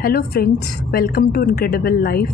Hello friends, welcome to incredible life.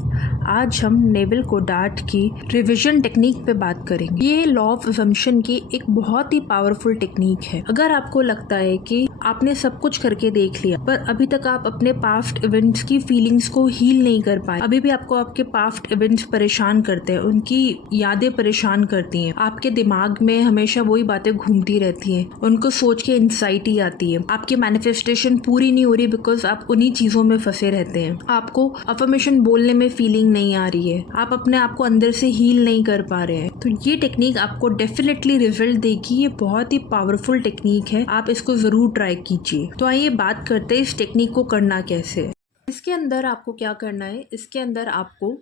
आज हम Neville Goddard की रिवीजन टेक्निक पे बात करेंगे। ये लॉ ऑफ असम्पशन की एक बहुत ही पावरफुल टेक्निक है। अगर आपको लगता है कि आपने सब कुछ करके देख लिया पर अभी तक आप अपने पास्ट इवेंट्स की फीलिंग्स को हील नहीं कर पाए, अभी भी आपको आपके पास्ट इवेंट्स परेशान करते हैं, उनकी यादें परेशान करती हैं, आपके दिमाग में हमेशा वही बातें घूमती रहती हैं, उनको सोच के एंजाइटी आती है, आपकी मैनिफेस्टेशन पूरी नहीं हो रही बिकॉज आप उन्हीं चीजों में फंसे रहते हैं, आपको अफर्मेशन बोलने में फीलिंग नहीं आ रही है, आप अपने आप को अंदर से हील नहीं कर पा रहे हैं। तो ये टेक्निक आपको डेफिनेटली रिजल्ट देगी। ये बहुत ही पावरफुल टेक्निक है, आप इसको जरूर ट्राई कीजिए। तो आइए बात करते हैं इस टेक्निक को करना कैसे है। इसके अंदर आपको क्या करना है, इसके अंदर आपको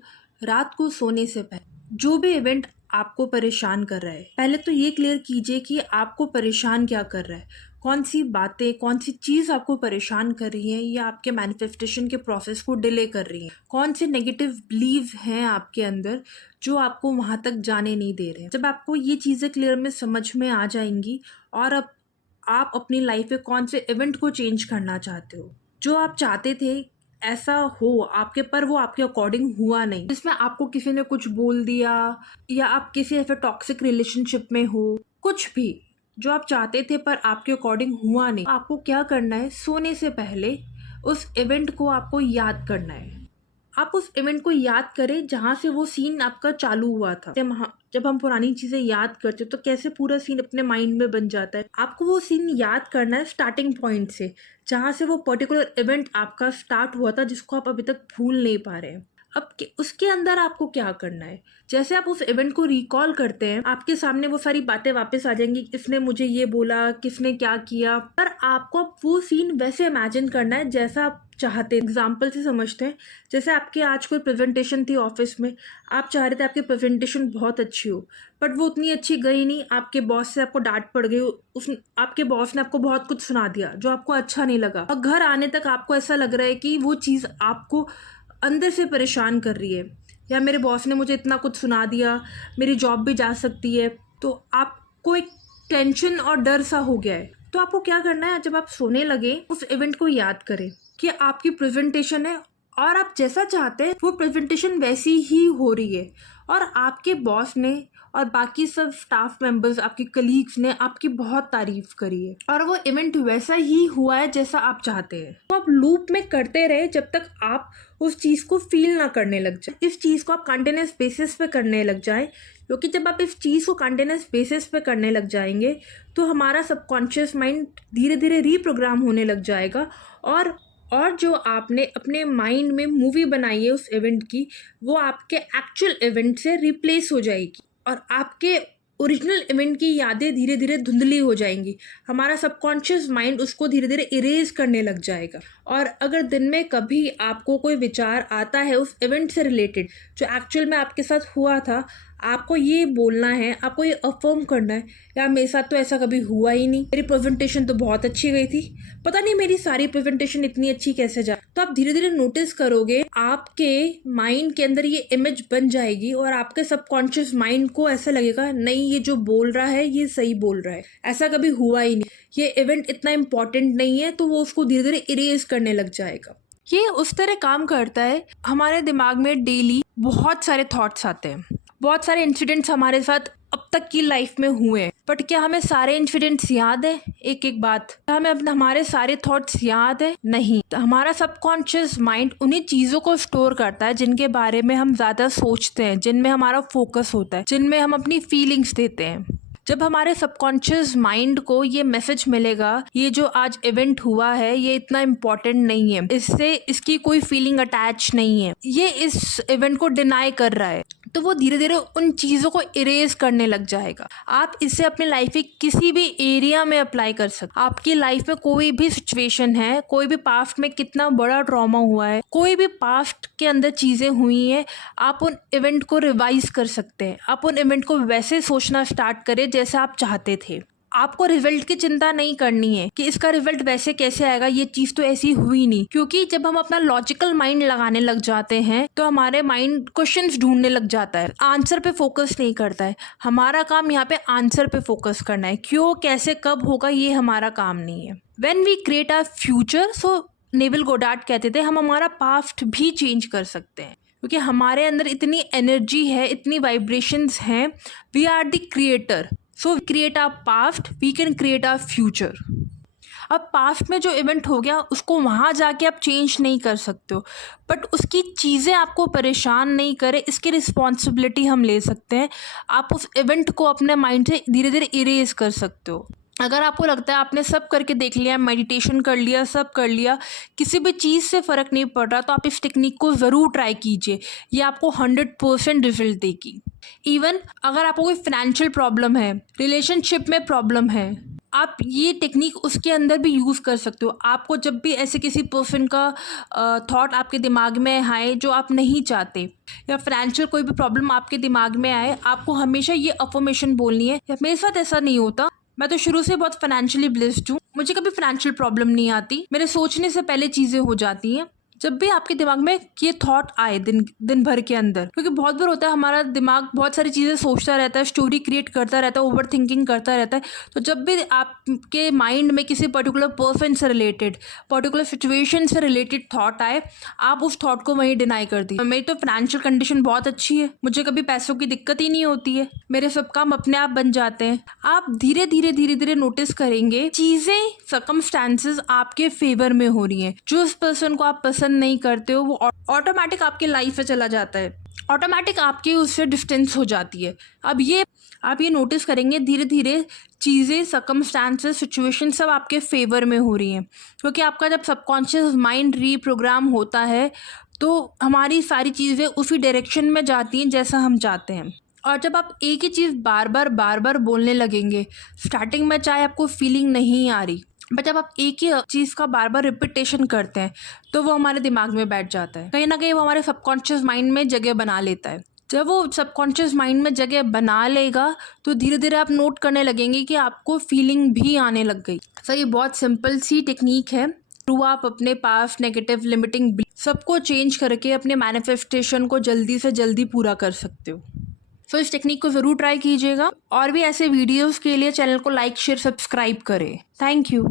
रात को सोने से पहले जो भी इवेंट आपको परेशान कर रहा है, पहले तो ये क्लियर कीजिए कि आपको परेशान क्या कर रहा है, कौन सी बातें, कौन सी चीज़ आपको परेशान कर रही है या आपके मैनिफेस्टेशन के प्रोसेस को डिले कर रही है, कौन से नेगेटिव बिलीव हैं आपके अंदर जो आपको वहाँ तक जाने नहीं दे रहे हैं। जब आपको ये चीज़ें क्लियर में समझ में आ जाएंगी और अब आप अपनी लाइफ में कौन से इवेंट को चेंज करना चाहते हो, जो आप चाहते थे ऐसा हो आपके, पर वो आपके अकॉर्डिंग हुआ नहीं, जिसमें आपको किसी ने कुछ बोल दिया या आप किसी ऐसे टॉक्सिक रिलेशनशिप में हो, कुछ भी जो आप चाहते थे पर आपके अकॉर्डिंग हुआ नहीं, आपको क्या करना है, सोने से पहले उस इवेंट को आपको याद करना है। आप उस इवेंट को याद करें जहाँ से वो सीन आपका चालू हुआ था। जब हम पुरानी चीजें याद करते तो कैसे पूरा सीन अपने माइंड में बन जाता है। आपको वो सीन याद करना है स्टार्टिंग पॉइंट से, जहाँ से वो पर्टिकुलर इवेंट आपका स्टार्ट हुआ था, जिसको आप अभी तक भूल नहीं पा रहे हैं। अब उसके अंदर आपको क्या करना है, जैसे आप उस इवेंट को रिकॉल करते हैं, आपके सामने वो सारी बातें वापस आ जाएंगी, इसने मुझे ये बोला, किसने क्या किया, पर आपको वो सीन वैसे इमेजिन करना है जैसा आप चाहते। एग्जाम्पल से समझते हैं, जैसे आपके आज कोई प्रेजेंटेशन थी ऑफिस में, आप चाह रहे थे आपकी प्रेजेंटेशन बहुत अच्छी हो, बट वो उतनी अच्छी गई नहीं, आपके बॉस से आपको डांट पड़ गई, आपके बॉस ने आपको बहुत कुछ सुना दिया जो आपको अच्छा नहीं लगा, और घर आने तक आपको ऐसा लग रहा है कि वो चीज़ आपको अंदर से परेशान कर रही है, या मेरे बॉस ने मुझे इतना कुछ सुना दिया, मेरी जॉब भी जा सकती है। तो आपको एक टेंशन और डर सा हो गया है। तो आपको क्या करना है, जब आप सोने लगे उस इवेंट को याद करें कि आपकी प्रेजेंटेशन है और आप जैसा चाहते हैं वो प्रेजेंटेशन वैसी ही हो रही है, और आपके बॉस ने और बाकी सब स्टाफ मेंबर्स, आपके कलीग्स ने आपकी बहुत तारीफ करी है और वो इवेंट वैसा ही हुआ है जैसा आप चाहते हैं। तो आप लूप में करते रहे जब तक आप उस चीज को फील ना करने लग जाए। इस चीज को आप कंटिन्यूस बेसिस पे करने लग जाए, क्योंकि जब आप इस चीज को कंटिन्यूस बेसिस पे करने लग जाएंगे तो हमारा सबकॉन्शियस माइंड धीरे धीरे रीप्रोग्राम होने लग जाएगा, और जो आपने अपने माइंड में मूवी बनाई है उस इवेंट की, वो आपके एक्चुअल इवेंट से रिप्लेस हो जाएगी और आपके ओरिजिनल इवेंट की यादें धीरे धीरे धुंधली हो जाएंगी। हमारा सबकॉन्शियस माइंड उसको धीरे धीरे इरेज करने लग जाएगा। और अगर दिन में कभी आपको कोई विचार आता है उस इवेंट से रिलेटेड जो एक्चुअल में आपके साथ हुआ था, आपको ये बोलना है, आपको ये अफर्म करना है, यार मेरे साथ तो ऐसा कभी हुआ ही नहीं, मेरी प्रेजेंटेशन तो बहुत अच्छी गई थी, पता नहीं मेरी सारी प्रेजेंटेशन इतनी अच्छी कैसे जा। तो आप धीरे धीरे नोटिस करोगे आपके माइंड के अंदर ये इमेज बन जाएगी और आपके सबकॉन्शियस माइंड को ऐसा लगेगा, नहीं ये जो बोल रहा है ये सही बोल रहा है, ऐसा कभी हुआ ही नहीं, ये इवेंट इतना इंपॉर्टेंट नहीं है। तो वो उसको धीरे धीरे इरेज करने लग जाएगा। ये उस तरह काम करता है, हमारे दिमाग में डेली बहुत सारे थॉट्स आते हैं, बहुत सारे इंसिडेंट्स हमारे साथ अब तक की लाइफ में हुए हैं, बट क्या हमें सारे इंसिडेंट्स याद है? एक एक बात हमें हमारे सारे थॉट्स याद है? नहीं। तो हमारा सबकॉन्शियस माइंड उन्हीं चीज़ों को स्टोर करता है जिनके बारे में हम ज़्यादा सोचते हैं, जिनमें हमारा फोकस होता है, जिनमें हम अपनी फीलिंग्स देते हैं। जब हमारे सबकॉन्शियस माइंड को ये मैसेज मिलेगा, ये जो आज इवेंट हुआ है ये इतना इम्पोर्टेंट नहीं है, इसकी कोई फीलिंग अटैच नहीं है, ये इस इवेंट को डिनाई कर रहा है, तो वो धीरे धीरे उन चीज़ों को इरेज करने लग जाएगा। आप इसे अपनी लाइफ के किसी भी एरिया में अप्लाई कर सकते। आपकी लाइफ में कोई भी सिचुएशन है, कोई भी पास्ट में कितना बड़ा ट्रॉमा हुआ है, कोई भी पास्ट के अंदर चीज़ें हुई हैं, आप उन इवेंट को रिवाइज कर सकते हैं। आप उन इवेंट को वैसे सोचना स्टार्ट करें जैसा आप चाहते थे। आपको रिजल्ट की चिंता नहीं करनी है कि इसका रिजल्ट वैसे कैसे आएगा, ये चीज तो ऐसी हुई नहीं, क्योंकि जब हम अपना लॉजिकल माइंड लगाने लग जाते हैं तो हमारे माइंड क्वेश्चंस ढूंढने लग जाता है, आंसर पे फोकस नहीं करता है। हमारा काम यहाँ पे आंसर पे फोकस करना है, क्यों, कैसे, कब होगा, ये हमारा काम नहीं है। When we create our future, so Neville Goddard कहते थे हम हमारा पास्ट भी चेंज कर सकते हैं, क्योंकि हमारे अंदर इतनी एनर्जी है, इतनी वाइब्रेशंस हैं। We are the creator, so create our past, we can create our future. अब पास्ट में जो इवेंट हो गया उसको वहाँ जाके आप चेंज नहीं कर सकते हो, बट उसकी चीज़ें आपको परेशान नहीं करे इसकी रिस्पॉन्सिबिलिटी हम ले सकते हैं। आप उस इवेंट को अपने माइंड से धीरे धीरे इरेज कर सकते हो। अगर आपको लगता है आपने सब करके देख लिया, मेडिटेशन कर लिया, सब कर लिया, किसी भी चीज़ से फ़र्क नहीं पड़ रहा, तो आप इस टेक्निक को ज़रूर ट्राई कीजिए। ये आपको 100% रिजल्ट देगी। इवन अगर आपको कोई फाइनेंशियल प्रॉब्लम है, रिलेशनशिप में प्रॉब्लम है, आप ये टेक्निक उसके अंदर भी यूज़ कर सकते हो। आपको जब भी ऐसे किसी पर्सन का थॉट आपके दिमाग में आए जो आप नहीं चाहते, या फाइनेंशियल कोई भी प्रॉब्लम आपके दिमाग में आए, आपको हमेशा ये अफर्मेशन बोलनी है। या मेरे साथ ऐसा नहीं होता, मैं तो शुरू से बहुत फाइनेंशियली ब्लेस्ड हूँ, मुझे कभी फाइनेंशियल प्रॉब्लम नहीं आती, मेरे सोचने से पहले चीज़ें हो जाती हैं। जब भी आपके दिमाग में ये थॉट आए दिन भर के अंदर, क्योंकि बहुत बार होता है हमारा दिमाग बहुत सारी चीज़ें सोचता रहता है, स्टोरी क्रिएट करता रहता है, ओवर थिंकिंग करता रहता है। तो जब भी आपके माइंड में किसी पर्टिकुलर पर्सन से रिलेटेड, पर्टिकुलर सिचुएशन से रिलेटेड थॉट आए, आप उस थॉट को वहीं डिनाई कर दी। मेरी तो फाइनेंशियल कंडीशन बहुत अच्छी है, मुझे कभी पैसों की दिक्कत ही नहीं होती है, मेरे सब काम अपने आप बन जाते हैं। आप धीरे धीरे नोटिस करेंगे चीज़ें, सर्कमस्टांसेस आपके फेवर में हो रही हैं। जो उस पर्सन को आप पसंद नहीं करते हो वो ऑटोमेटिक आपके लाइफ में चला जाता है, ऑटोमेटिक आपकी उससे डिस्टेंस हो जाती है। अब ये आप ये नोटिस करेंगे धीरे धीरे चीज़ें, सर्कमस्टांसेस, सिचुएशन सब आपके फेवर में हो रही हैं, क्योंकि आपका जब सबकॉन्शियस माइंड रीप्रोग्राम होता है तो हमारी सारी चीज़ें उसी डायरेक्शन में जाती हैं जैसा हम चाहते हैं। और जब आप एक ही चीज़ बार बार बोलने लगेंगे, स्टार्टिंग में चाहे आपको फीलिंग नहीं आ रही, बट जब आप एक ही चीज़ का बार रिपीटेशन करते हैं तो वो हमारे दिमाग में बैठ जाता है, कहीं ना कहीं वो हमारे सबकॉन्शियस माइंड में जगह बना लेता है। जब वो सबकॉन्शियस माइंड में जगह बना लेगा तो धीरे धीरे आप नोट करने लगेंगे कि आपको फीलिंग भी आने लग गई। सर ये बहुत सिंपल सी टेक्निक है, थ्रू आप अपने पास्ट नेगेटिव लिमिटिंग सबको चेंज करके अपने मैनिफेस्टेशन को जल्दी से जल्दी पूरा कर सकते हो। सो इस टेक्निक को ज़रूर ट्राई कीजिएगा। और भी ऐसे वीडियोस के लिए चैनल को लाइक, शेयर, सब्सक्राइब करें। Thank you.